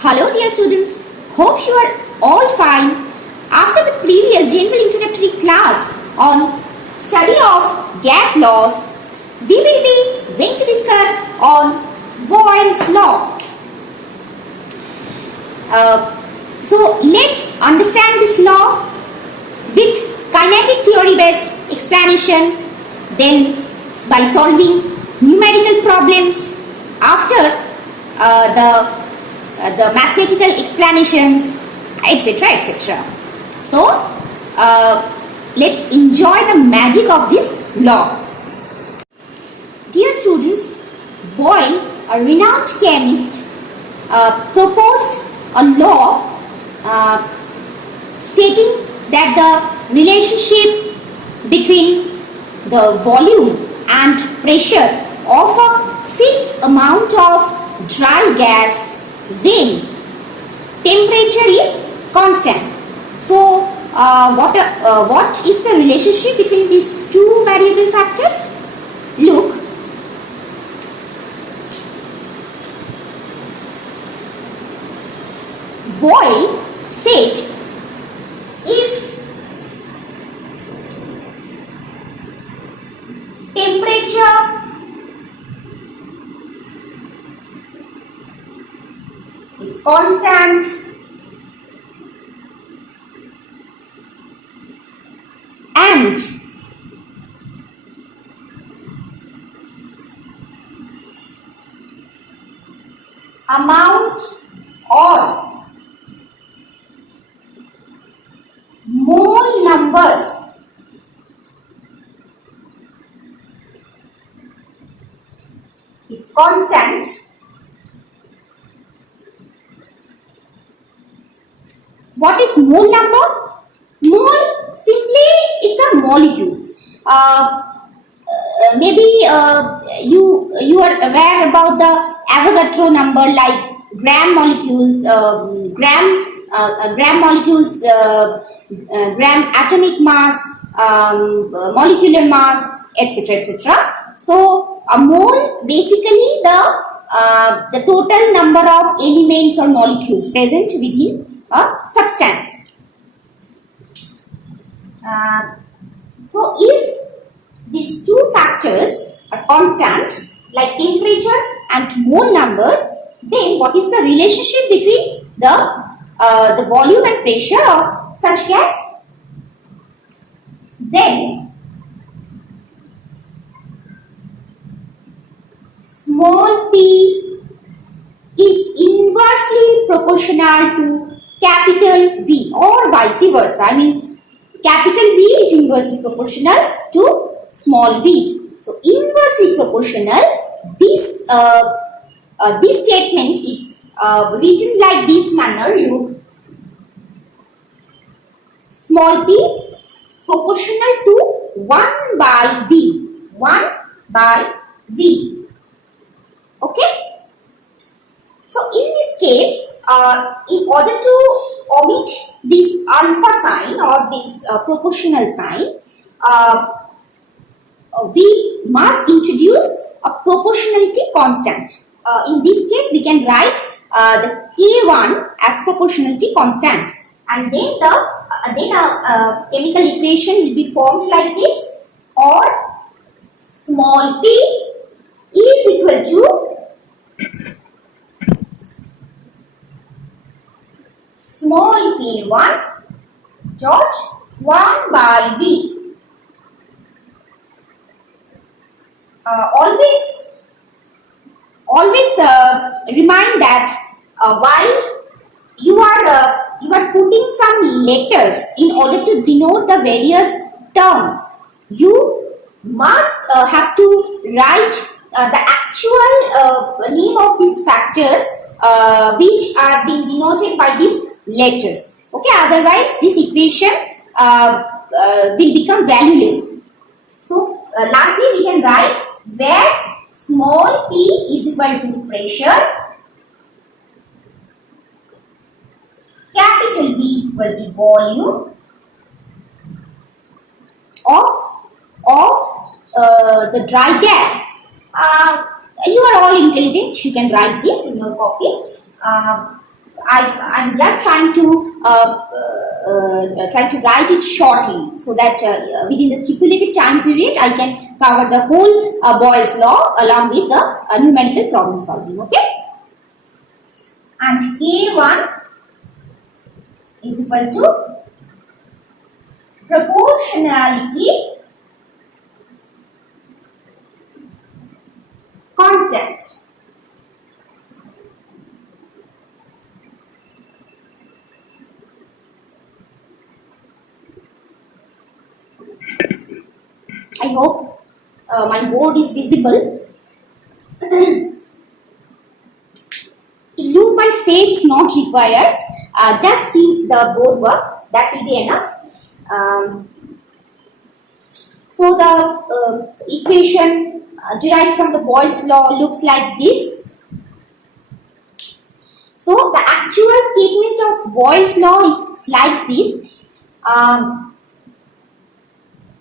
Hello dear students, hope you are all fine. After the previous general introductory class on study of gas laws, we will be going to discuss on Boyle's law. So let's understand this law with kinetic theory based explanation, then by solving numerical problems after the mathematical explanations, etc. etc. So let's enjoy the magic of this law. Dear students, Boyle, a renowned chemist, proposed a law stating that the relationship between the volume and pressure of a fixed amount of dry gas when temperature is constant. So what is the relationship between these two variable factors? Look, Boyle said if temperature is constant and amount or mole numbers is constant, what is mole number? Mole simply is the molecules. Maybe you are aware about the Avogadro number, like gram molecules, gram atomic mass, molecular mass, etc. etc. So a mole basically the total number of elements or molecules present within a substance. So if these two factors are constant, like temperature and mole numbers, then what is the relationship between the volume and pressure of such gas? Then small p is inversely proportional to capital V, or vice versa. I mean, capital V is inversely proportional to small v. So inversely proportional, this this statement is written like this manner. Look, small p is proportional to 1 by v. 1 by v. Okay. So in this case, in order to omit this alpha sign or this proportional sign, we must introduce a proportionality constant. In this case, we can write the K1 as proportionality constant, and then the chemical equation will be formed like this, or small p is equal to small k1 dot 1 by v. Always remind that while you are putting some letters in order to denote the various terms, you must have to write the actual name of these factors which are being denoted by these letters. Okay, otherwise this equation will become valueless. So lastly, we can write where small p is equal to pressure, capital V is equal to volume of the dry gas. You are all intelligent, you can write this in your copy. I'm just trying to write it shortly so that within the stipulated time period I can cover the whole Boyle's law along with the numerical problem solving. Okay, and K1 is equal to proportionality constant. I hope my board is visible. To look my face is not required. Just see the board work. That will be enough. So the equation derived from the Boyle's law looks like this. So the actual statement of Boyle's law is like this.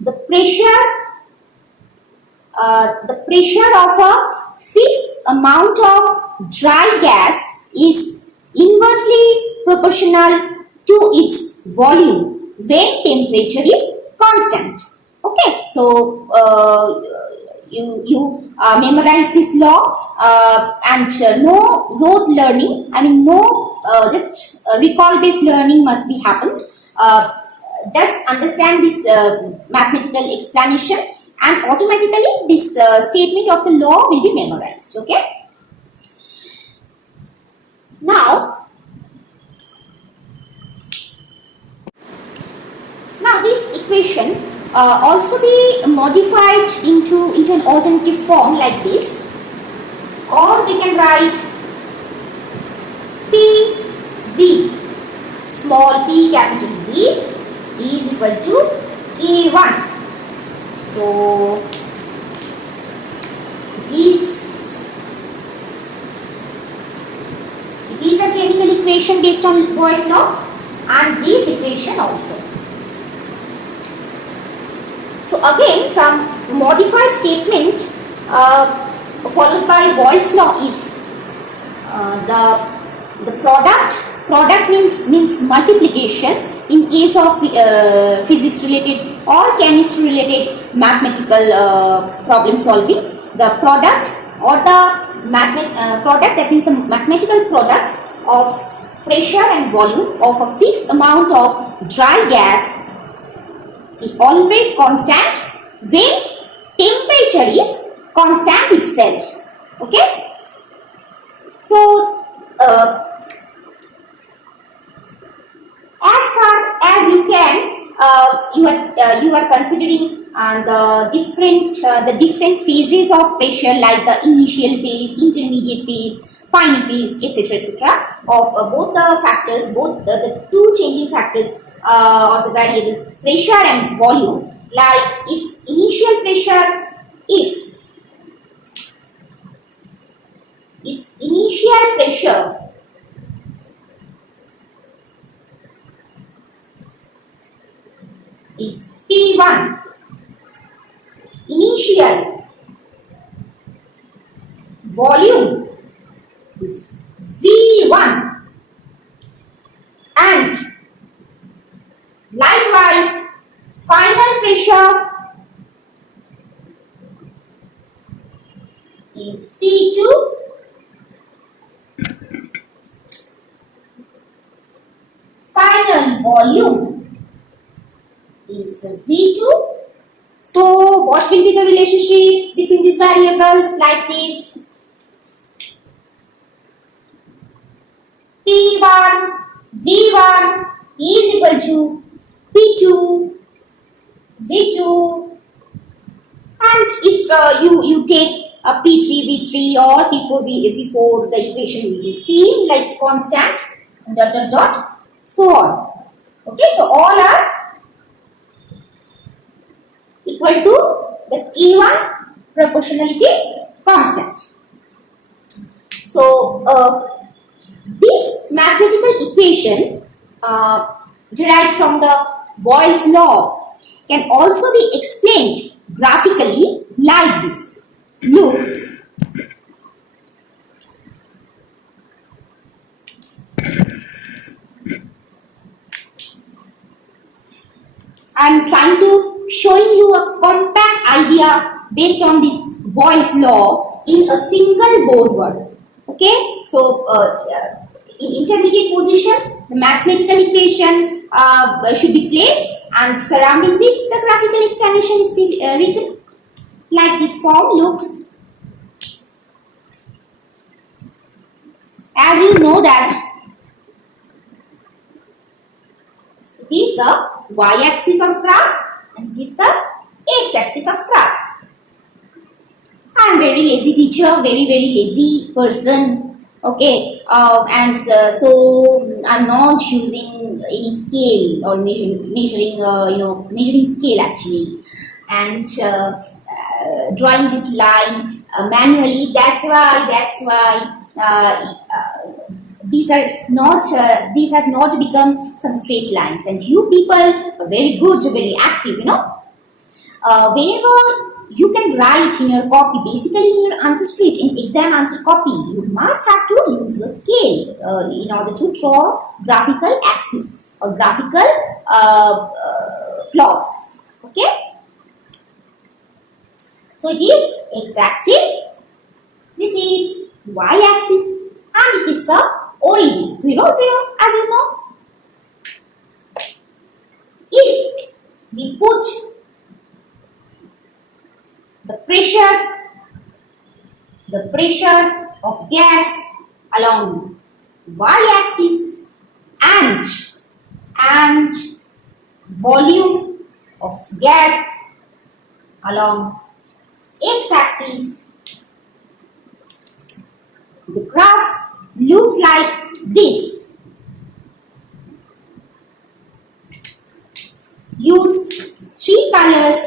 The pressure of a fixed amount of dry gas is inversely proportional to its volume when temperature is constant. Okay, so you memorize this law and no rote learning. I mean, no just recall based learning must be happened. Just understand this mathematical explanation and automatically this statement of the law will be memorized. Okay. Now this equation also be modified into an alternative form like this, or we can write PV, small p capital V is equal to K1. So it is a chemical equation based on Boyle's law, and this equation also. So again, some modified statement followed by Boyle's law is the product means multiplication in case of physics related or chemistry related mathematical problem solving. The product or the product, that means a mathematical product of pressure and volume of a fixed amount of dry gas is always constant when temperature is constant itself. Okay. So as far as you can, you are considering the different phases of pressure, like the initial phase, intermediate phase, final phase, etc., of both the factors, both the two changing factors or the variables, pressure and volume. Like if initial pressure, if initial pressure is P1, initial volume is V1, and likewise final pressure is P2, final volume is V2. So what will be the relationship between these variables? Like this: P1 V1 is equal to P2 V2, and if you take a P3 V3 or P4 V4, the equation will be same, like constant dot dot dot so on. Okay, so all are equal to the K1 proportionality constant. So this mathematical equation derived from the Boyle's law can also be explained graphically like this. Look, I'm trying to showing you a compact idea based on this Boyle's law in a single board word. Okay, so in intermediate position, the mathematical equation should be placed, and surrounding this, the graphical explanation is written like this form looks. As you know that it is the y-axis of graph and it is the x-axis of graph. I am very lazy teacher, very lazy person. Okay, and so I'm not using any scale or measuring measuring scale actually, and drawing this line manually. That's why these have not become some straight lines, and you people are very good, very active, whenever you can write in your copy, basically in your answer script, in exam answer copy, you must have to use your scale in order to draw graphical axis or graphical plots. Okay, so it is x-axis, this is y-axis, and it is the origin 0, 0, as you know. If we put the pressure of gas along y-axis and volume of gas along x-axis, the graph looks like this. Use 3 colors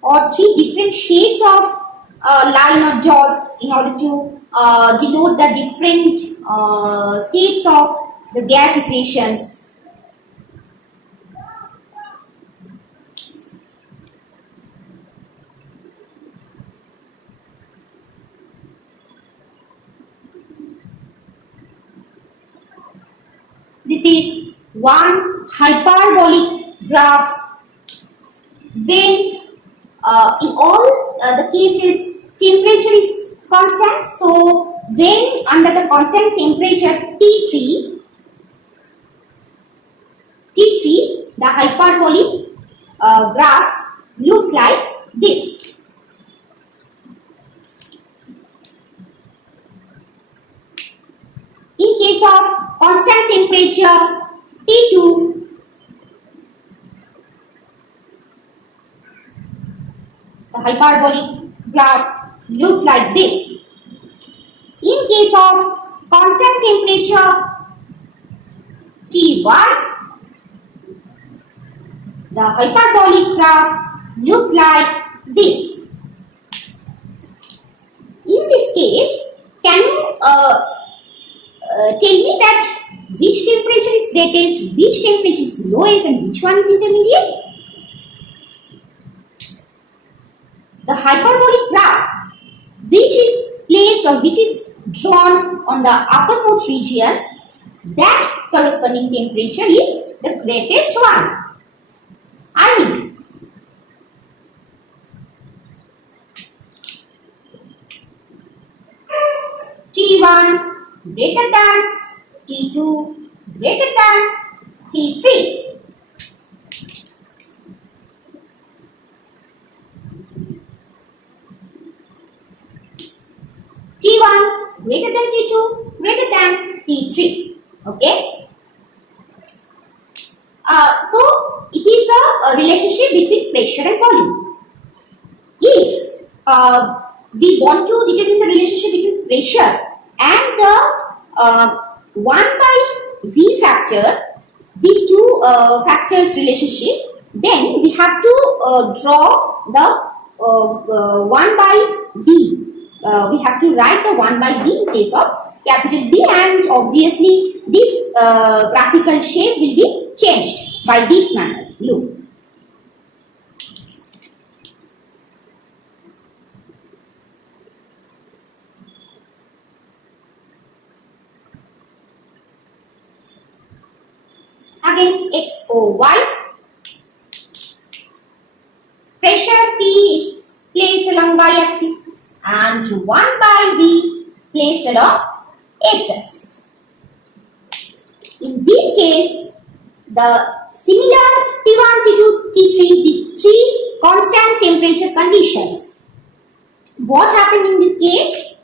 or 3 different shades of line or dots in order to denote the different states of the gas equations. This is one hyperbolic graph. When in all the cases temperature is constant, so when under the constant temperature T3, the hyperbolic graph looks like this. In case of constant temperature T2, the hyperbolic graph looks like this. In case of constant temperature T1, the hyperbolic graph looks like this. In this case, can you tell me that which temperature is greatest, which temperature is lowest, and which one is intermediate? The hyperbolic graph which is placed or which is drawn on the uppermost region, that corresponding temperature is the greatest one. I mean, T1 greater than T2 greater than T3. T1 greater than T2 greater than T3. Okay. So it is the relationship between pressure and volume. If we want to determine the relationship between pressure and the 1 by V factor, these two factors relationship, then we have to draw the 1 by V. We have to write the 1 by V in case of capital V, and obviously this graphical shape will be changed by this manner. Look. Again, X O Y. on y-axis and 1 by v placed along x-axis. In this case, the similar T1, T2, T3, these three constant temperature conditions. What happened in this case?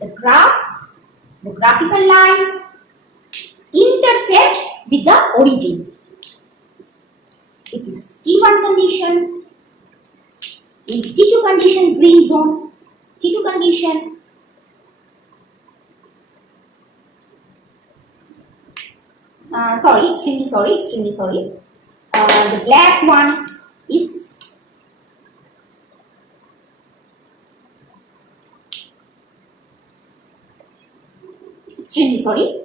The graphs, the graphical lines intersect with the origin. It is T1 condition, in T2 condition green zone, T2 condition, extremely sorry. The black one is extremely sorry.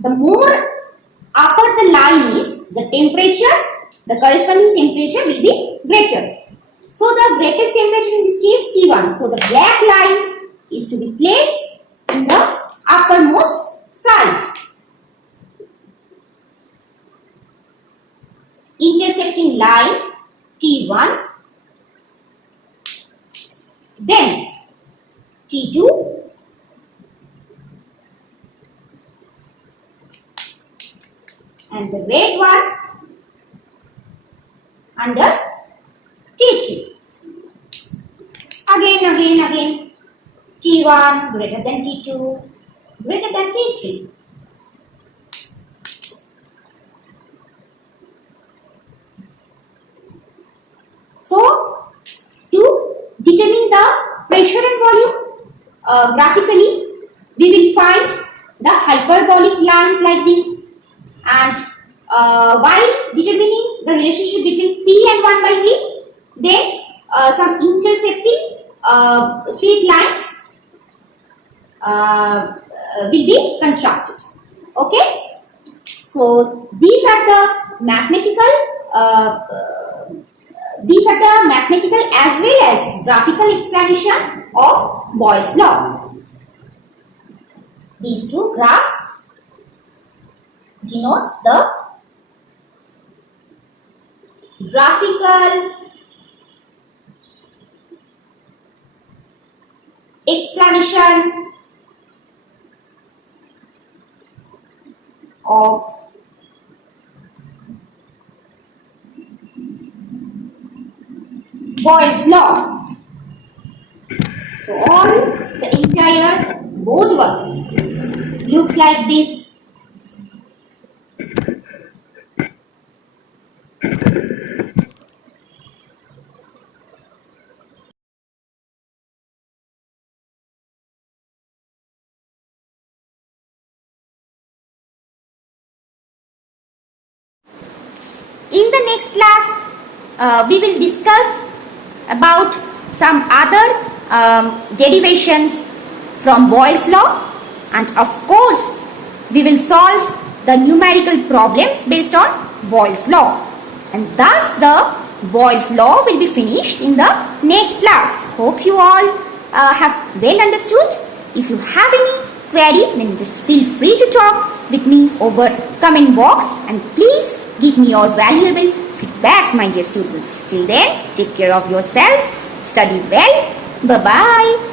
The more upper the line is, the temperature, the corresponding temperature will be greater. So the greatest temperature in this case T1. So the black line is to be placed in the uppermost side. Intersecting line T1, then T2, and the red one under T3. Again, T1 greater than T2, greater than T3. So, to determine the pressure and volume graphically, we will find the hyperbolic lines like this, and while determining the relationship between P and 1 by V, then some intersecting straight lines will be constructed. Okay, so these are the mathematical as well as graphical explanation of Boyle's law. These two graphs denotes the graphical explanation of Boyle's law. So all the entire boardwork looks like this. In the next class, we will discuss about some other derivations from Boyle's law, and of course we will solve the numerical problems based on Boyle's law, and thus the Boyle's law will be finished in the next class. Hope you all have well understood. If you have any query, then just feel free to talk with me over comment box, and please give me your valuable feedbacks, my dear students. Till then, take care of yourselves, study well, bye-bye.